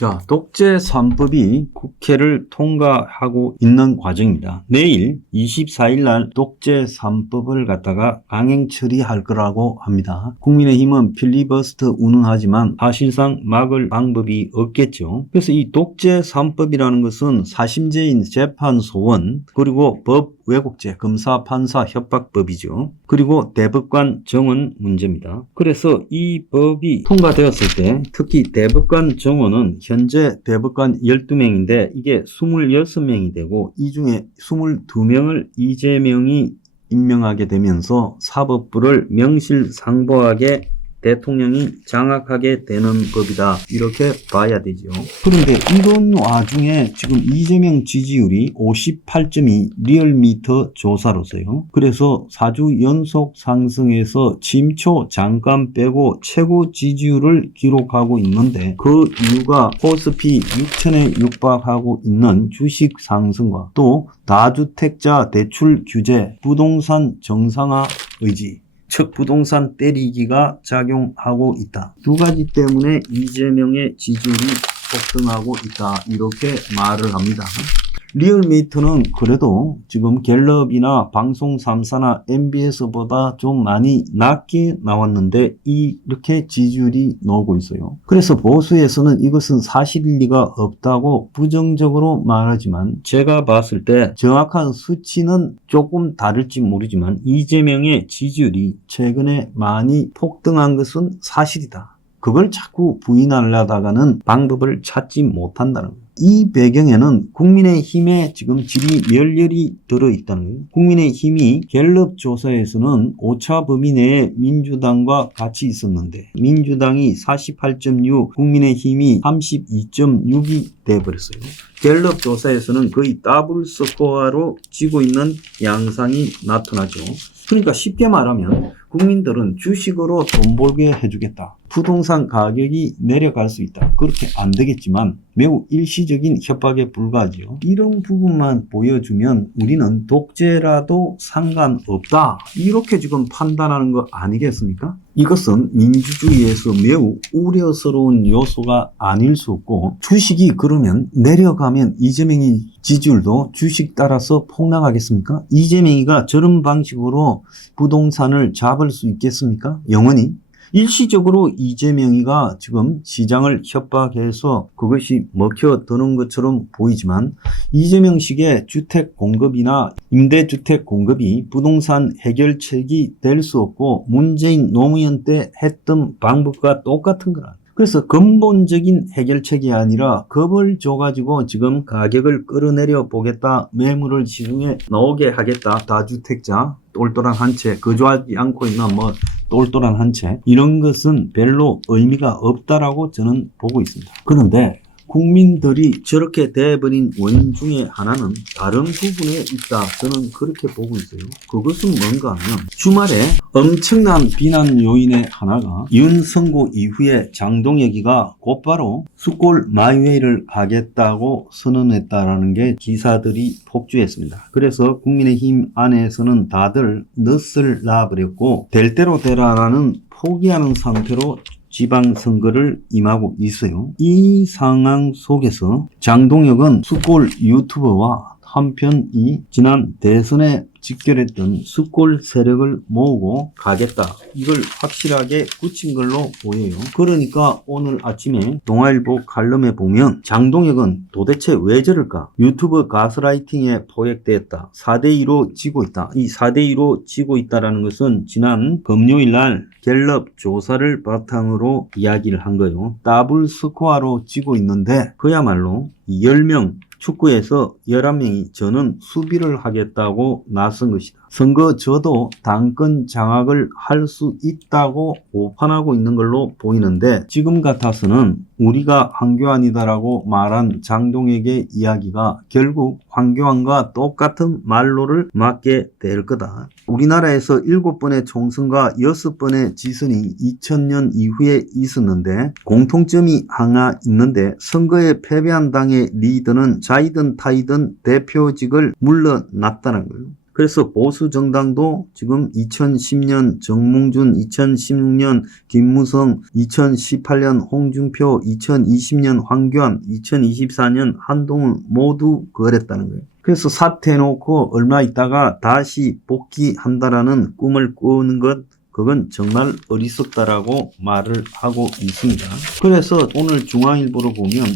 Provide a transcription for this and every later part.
자, 독재 3법이 국회를 통과하고 있는 과정입니다. 내일 24일 날 독재 3법을 갖다가 강행 처리할 거라고 합니다. 국민의힘은 필리버스터 운운하지만 사실상 막을 방법이 없겠죠. 그래서 이 독재 3법이라는 것은 사심제인 재판소원, 그리고 법 왜곡죄, 검사, 판사 협박법이죠. 그리고 대법관 정원 문제입니다. 그래서 이 법이 통과되었을 때 특히 대법관 정원은 현재 대법관 12명인데 이게 26명이 되고 이 중에 22명을 이재명이 임명하게 되면서 사법부를 명실상부하게 대통령이 장악하게 되는 법이다, 이렇게 봐야 되죠. 그런데 이런 와중에 지금 이재명 지지율이 58.2 리얼미터 조사로서요. 그래서 4주 연속 상승해서 침초 잠깐 빼고 최고 지지율을 기록하고 있는데 그 이유가 코스피 6천에 육박하고 있는 주식 상승과 또 다주택자 대출 규제, 부동산 정상화 의지, 즉 부동산 때리기가 작용하고 있다. 두 가지 때문에 이재명의 지지율이 폭등하고 있다, 이렇게 말을 합니다. 리얼미터는 그래도 지금 갤럽이나 방송 3사나 MBS보다 좀 많이 낮게 나왔는데 이렇게 지지율이 나오고 있어요. 그래서 보수에서는 이것은 사실일 리가 없다고 부정적으로 말하지만 제가 봤을 때 정확한 수치는 조금 다를지 모르지만 이재명의 지지율이 최근에 많이 폭등한 것은 사실이다. 그걸 자꾸 부인하려다가는 방법을 찾지 못한다는 거예요. 이 배경에는 국민의힘의 지금 질이 열렬히 들어있다는 거예요. 국민의힘이 갤럽 조사에서는 오차 범위 내에 민주당과 같이 있었는데 민주당이 48.6, 국민의힘이 32.6이 돼버렸어요. 갤럽 조사에서는 거의 더블 스코어로 지고 있는 양상이 나타나죠. 그러니까 쉽게 말하면 국민들은 주식으로 돈 벌게 해주겠다, 부동산 가격이 내려갈 수 있다, 그렇게 안 되겠지만 매우 일시적인 협박에 불과하죠. 이런 부분만 보여주면 우리는 독재라도 상관없다, 이렇게 지금 판단하는 거 아니겠습니까? 이것은 민주주의에서 매우 우려스러운 요소가 아닐 수 없고, 주식이 그러면 내려가면 이재명이 지지율도 주식 따라서 폭락하겠습니까? 이재명이가 저런 방식으로 부동산을 잡을 수 있겠습니까? 영원히? 일시적으로 이재명이가 지금 시장을 협박해서 그것이 먹혀드는 것처럼 보이지만 이재명식의 주택 공급이나 임대주택 공급이 부동산 해결책이 될 수 없고 문재인 노무현 때 했던 방법과 똑같은 거라. 그래서 근본적인 해결책이 아니라 겁을 줘가지고 지금 가격을 끌어내려 보겠다, 매물을 시중에 나오게 하겠다, 다주택자 똘똘한 한 채, 거주하지 않고 있는 똘똘한 한 채, 이런 것은 별로 의미가 없다라고 저는 보고 있습니다. 그런데 국민들이 저렇게 돼버린 원인 중에 하나는 다른 부분에 있다, 저는 그렇게 보고 있어요. 그것은 뭔가 하면 주말에 엄청난 비난 요인의 하나가 윤선고 이후에 장동혁이가 곧바로 수골 마이웨이를 가겠다고 선언했다라는 게 기사들이 폭주했습니다. 그래서 국민의힘 안에서는 다들 넛을 놔버렸고 될 대로 되라라는 포기하는 상태로 지방선거를 임하고 있어요. 이 상황 속에서 장동혁은 수골 유튜버와 한편 이 지난 대선에 직결했던 수골 세력을 모으고 가겠다, 이걸 확실하게 굳힌 걸로 보여요. 그러니까 오늘 아침에 동아일보 칼럼에 보면 장동혁은 도대체 왜 저럴까? 유튜브 가스라이팅에 포획되었다, 4대2로 지고 있다. 이 4대2로 지고 있다는 것은 지난 금요일 날 갤럽 조사를 바탕으로 이야기를 한 거예요. 더블 스코어로 지고 있는데 그야말로 10명, 축구에서 11명이 저는 수비를 하겠다고 나선 것이다. 선거 저도 당권 장악을 할 수 있다고 오판하고 있는 걸로 보이는데 지금 같아서는 우리가 황교안이다라고 말한 장동혁의 이야기가 결국 황교안과 똑같은 말로를 맞게 될 거다. 우리나라에서 7번의 총선과 6번의 지선이 2000년 이후에 있었는데 공통점이 하나 있는데 선거에 패배한 당의 리더는 자이든 타이든 대표직을 물러났다는 거예요. 그래서 보수 정당도 지금 2010년 정몽준, 2016년 김무성, 2018년 홍준표, 2020년 황교안, 2024년 한동훈 모두 그랬다는 거예요. 그래서 사퇴해놓고 얼마 있다가 다시 복귀한다라는 꿈을 꾸는 것, 그건 정말 어리석다라고 말을 하고 있습니다. 그래서 오늘 중앙일보로 보면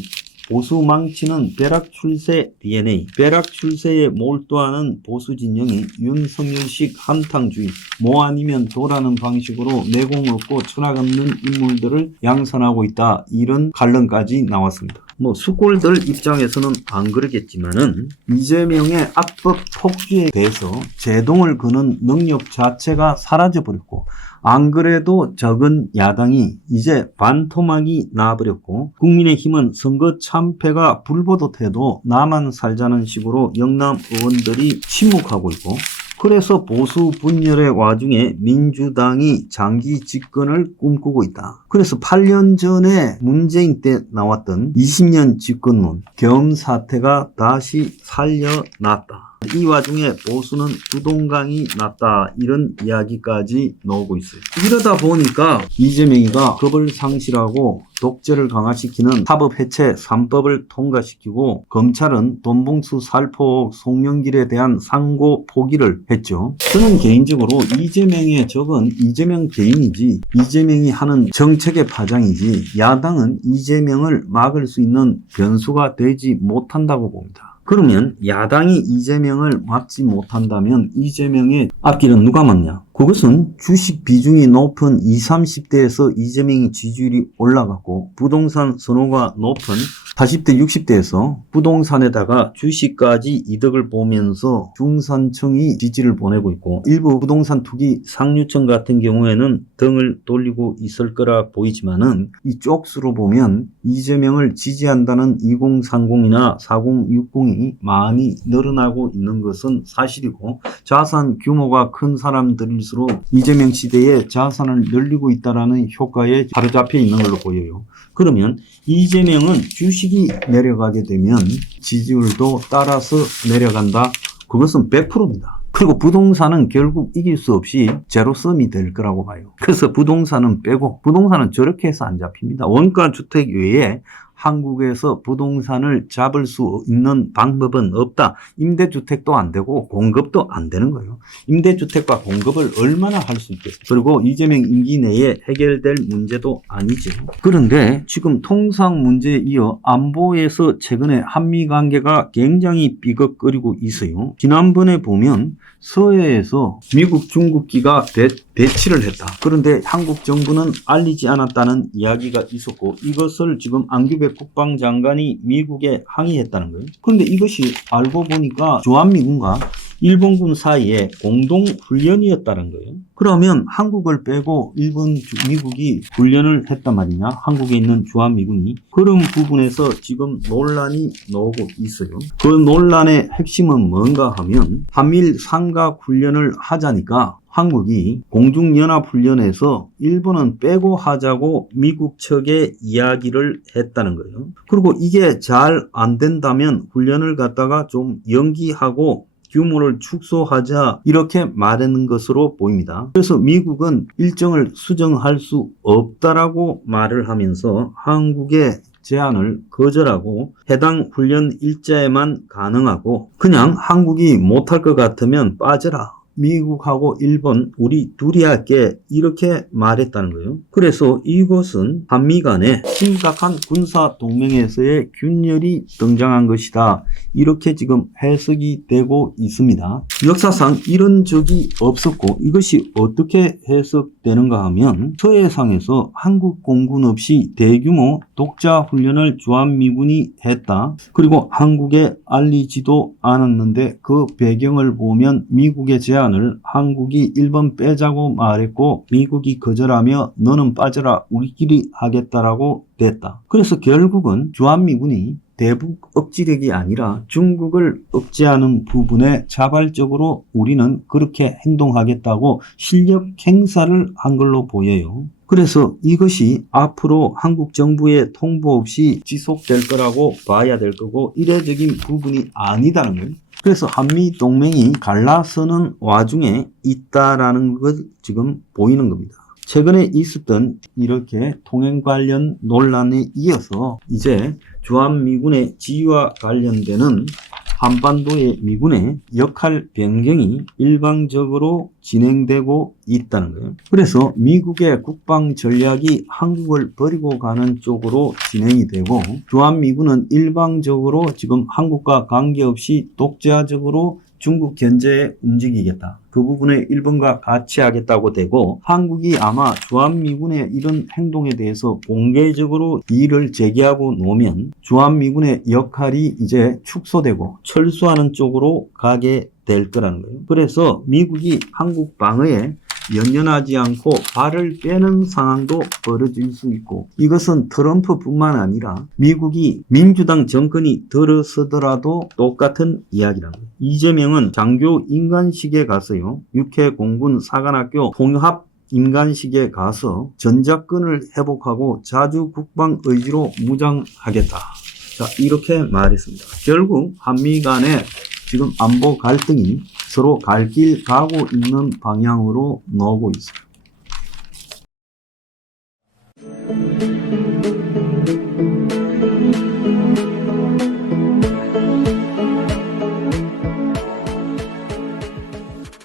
보수 망치는 벼락 출세 DNA, 벼락 출세에 몰두하는 보수 진영이 윤석열식 한탕주의, 뭐 아니면 도라는 방식으로 내공 없고 철학 없는 인물들을 양산하고 있다, 이런 칼럼까지 나왔습니다. 뭐 수골들 입장에서는 안 그러겠지만은 이재명의 악법 폭주에 대해서 제동을 거는 능력 자체가 사라져버렸고, 안 그래도 적은 야당이 이제 반토막이 나버렸고, 국민의힘은 선거 참패가 불보듯해도 나만 살자는 식으로 영남 의원들이 침묵하고 있고, 그래서 보수 분열의 와중에 민주당이 장기 집권을 꿈꾸고 있다. 그래서 8년 전에 문재인 때 나왔던 20년 집권론, 계엄 사태가 다시 살려났다. 이 와중에 보수는 부동강이 났다, 이런 이야기까지 나오고 있어요. 이러다 보니까 이재명이가 겁을 상실하고 독재를 강화시키는 사법 해체 3법을 통과시키고, 검찰은 돈봉투 살포 송영길에 대한 상고 포기를 했죠. 저는 개인적으로 이재명의 적은 이재명 개인이지 이재명이 하는 정책의 파장이지 야당은 이재명을 막을 수 있는 변수가 되지 못한다고 봅니다. 그러면 야당이 이재명을 막지 못한다면 이재명의 앞길은 누가 막냐? 그것은 주식 비중이 높은 20, 30대에서 이재명이 지지율이 올라갔고, 부동산 선호가 높은 40대, 60대에서 부동산에다가 주식까지 이득을 보면서 중산층이 지지를 보내고 있고, 일부 부동산 투기 상류층 같은 경우에는 등을 돌리고 있을 거라 보이지만은, 이 쪽수로 보면 이재명을 지지한다는 2030이나 4060이 많이 늘어나고 있는 것은 사실이고, 자산 규모가 큰 사람들일수록 이재명 시대에 자산을 늘리고 있다는 효과에 바로잡혀 있는 걸로 보여요. 그러면 이재명은 주식이 내려가게 되면 지지율도 따라서 내려간다. 그것은 100%입니다. 그리고 부동산은 결국 이길 수 없이 제로섬이 될 거라고 봐요. 그래서 부동산은 빼고, 부동산은 저렇게 해서 안 잡힙니다. 원가 주택 외에 한국에서 부동산을 잡을 수 있는 방법은 없다. 임대주택도 안 되고 공급도 안 되는 거예요. 임대주택과 공급을 얼마나 할 수 있겠어요. 그리고 이재명 임기 내에 해결될 문제도 아니죠. 그런데 지금 통상 문제에 이어 안보에서 최근에 한미 관계가 굉장히 삐걱거리고 있어요. 지난번에 보면 서해에서 미국 중국기가 배치를 했다. 그런데 한국 정부는 알리지 않았다는 이야기가 있었고, 이것을 지금 안규백 국방장관이 미국에 항의했다는 거예요. 그런데 이것이 알고 보니까 주한미군과 일본군 사이에 공동 훈련이었다는 거예요. 그러면 한국을 빼고 미국이 훈련을 했단 말이냐? 한국에 있는 주한미군이. 그런 부분에서 지금 논란이 나오고 있어요. 그 논란의 핵심은 뭔가 하면, 한미일 삼각 훈련을 하자니까 한국이 공중연합훈련에서 일본은 빼고 하자고 미국 측에 이야기를 했다는 거예요. 그리고 이게 잘 안 된다면 훈련을 갖다가 좀 연기하고 규모를 축소하자, 이렇게 말하는 것으로 보입니다. 그래서 미국은 일정을 수정할 수 없다라고 말을 하면서 한국의 제안을 거절하고 해당 훈련 일자에만 가능하고, 그냥 한국이 못할 것 같으면 빠져라. 미국하고 일본 우리 둘이 할게, 이렇게 말했다는 거예요. 그래서 이것은 한미 간에 심각한 군사 동맹에서의 균열이 등장한 것이다, 이렇게 지금 해석이 되고 있습니다. 역사상 이런 적이 없었고, 이것이 어떻게 해석되는가 하면, 서해상에서 한국 공군 없이 대규모 독자 훈련을 주한미군이 했다. 그리고 한국에 알리지도 않았는데 그 배경을 보면 미국의 제안을 한국이 일본 빼자고 말했고, 미국이 거절하며 너는 빠져라, 우리끼리 하겠다라고 됐다. 그래서 결국은 주한미군이 대북 억지력이 아니라 중국을 억제하는 부분에 자발적으로 우리는 그렇게 행동하겠다고 실력 행사를 한 걸로 보여요. 그래서 이것이 앞으로 한국 정부의 통보 없이 지속될 거라고 봐야 될 거고, 이례적인 부분이 아니다는 거예요. 그래서 한미 동맹이 갈라서는 와중에 있다라는 것 지금 보이는 겁니다. 최근에 있었던 이렇게 통행 관련 논란에 이어서 이제 주한미군의 지휘와 관련되는 한반도의 미군의 역할 변경이 일방적으로 진행되고 있다는 거예요. 그래서 미국의 국방 전략이 한국을 버리고 가는 쪽으로 진행이 되고 주한미군은 일방적으로 지금 한국과 관계없이 독자적으로 중국 견제에 움직이겠다. 그 부분에 일본과 같이 하겠다고 되고 한국이 아마 주한미군의 이런 행동에 대해서 공개적으로 이의를 제기하고 놓으면 주한미군의 역할이 이제 축소되고 철수하는 쪽으로 가게 될 거라는 거예요. 그래서 미국이 한국 방어에 연연하지 않고 발을 빼는 상황도 벌어질 수 있고 이것은 트럼프뿐만 아니라 미국이 민주당 정권이 들어서더라도 똑같은 이야기라는 거예요. 이재명은 장교 인간식에 가서요. 육해 공군 사관학교 통합 인간식에 가서 전작권을 회복하고 자주 국방 의지로 무장하겠다. 자, 이렇게 말했습니다. 결국 한미 간에 지금 안보 갈등이 서로 갈 길 가고 있는 방향으로 나오고 있습니다.